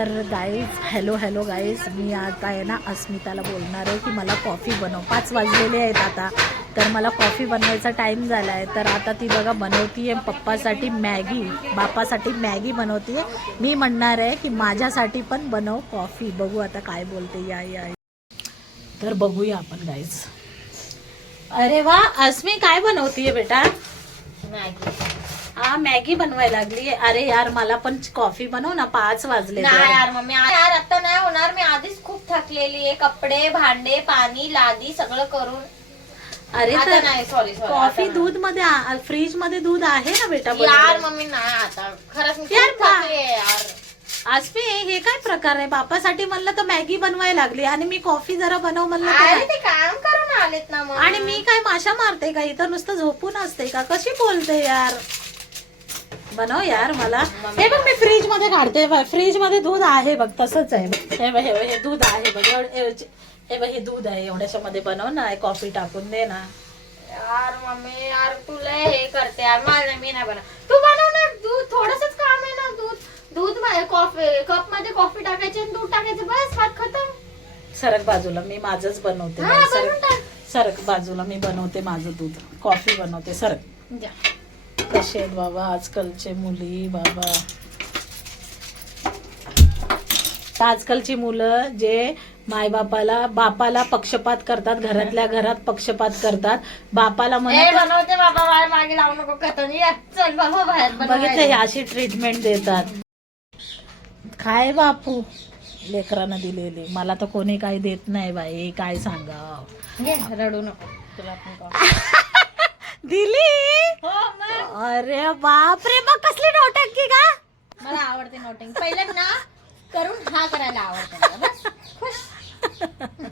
तर guys hello guys, मी आता आहे ना अस्मिताला बोलणार आहे की मला कॉफी बनव. 5 वाजलेले आहेत आता, तर मला कॉफी बनवायचा टाईम झाला आहे. तर आता ती बघा बनवती आहे पप्पासाठी मॅगी, बापासाठी मॅगी बनवती आहे. मी म्हणणार आहे की माझ्यासाठी पण बनव कॉफी. बघू आता काय बोलते. या तर बघूया आपण गाईज. अरे वा, अस्मी काय बनवतीये बेटा? मॅगी. हा, मॅगी बनवायला लागली. अरे यार, मला पण कॉफी बनव ना. 5 वाजले. नाही यार मम्मी, यार आता नाही होणार. मी आधीच खूप थकलेली आहे. कपडे, भांडे, पाणी, लादी सगळं करून. अरे आता तर नाही, सॉरी कॉफी दूध मध्ये, फ्रीज मध्ये दूध आहे ना बेटा. यार मम्मी नाही आता, खरंच मी यार खूप थकली आहे यार. अस्मी, हे काय प्रकार आहे? बापासाठी म्हणलं तर मॅगी बनवायला लागली आणि मी कॉफी जरा बनव म्हणलं अरे तर. ते काम करून आलेत ना मग. आणि मी काय माशा मारते का इथं? नुसतं झोपून असते का? कशी बोलते यार? बनव यार मला. हे बघ, मी फ्रीज मध्ये काढते. फ्रीज मध्ये दूध आहे बघ, तसंच आहे. हे बघ, हे दूध आहे बघ. हे बघ, हे दूध आहे. एवढ्याशा मध्ये बनव ना, कॉफी टाकून दे ना. यार मम्मी, यार तुला हे करते यार. मला मी नाही बनव. तू बनव ना. दूध थोडंसंच काम आहे ना. दूध मध्ये कॉफी, कप मध्ये कॉफी टाकायची आणि दूध टाकायचं, बस भात खतम. सरक बाजूला, मी माझंच बनवते. हा, बनवून टाक. सरक बाजूला, मी बनवते माझं दूध, कॉफी बनवते. सरक. द्या. कसे आहेत बाबा आजकालचे मुली बाबा. आजकालची मुलं जे बापाला पक्षपात करतात, घरातल्या घरात पक्षपात करतात. बापाला हे म्हणत बनवते बाबा, माझ्या मागे लावू नको कथन. ये चल बाबा बाहेर बघितलं, हे अशी ट्रीटमेंट देतात. काय बापू लेकरांना दिलेली, मला तर कोणी काही देत नाही बाई. काय सांगा. रडू नको, तुला पण कॉफी. दिली. हो मग. अरे बाप रे, मग कसली नौटंकी का? मला आवडते नोटिंग. पहिले ना करून हा करायला आवडते मला. बस खुश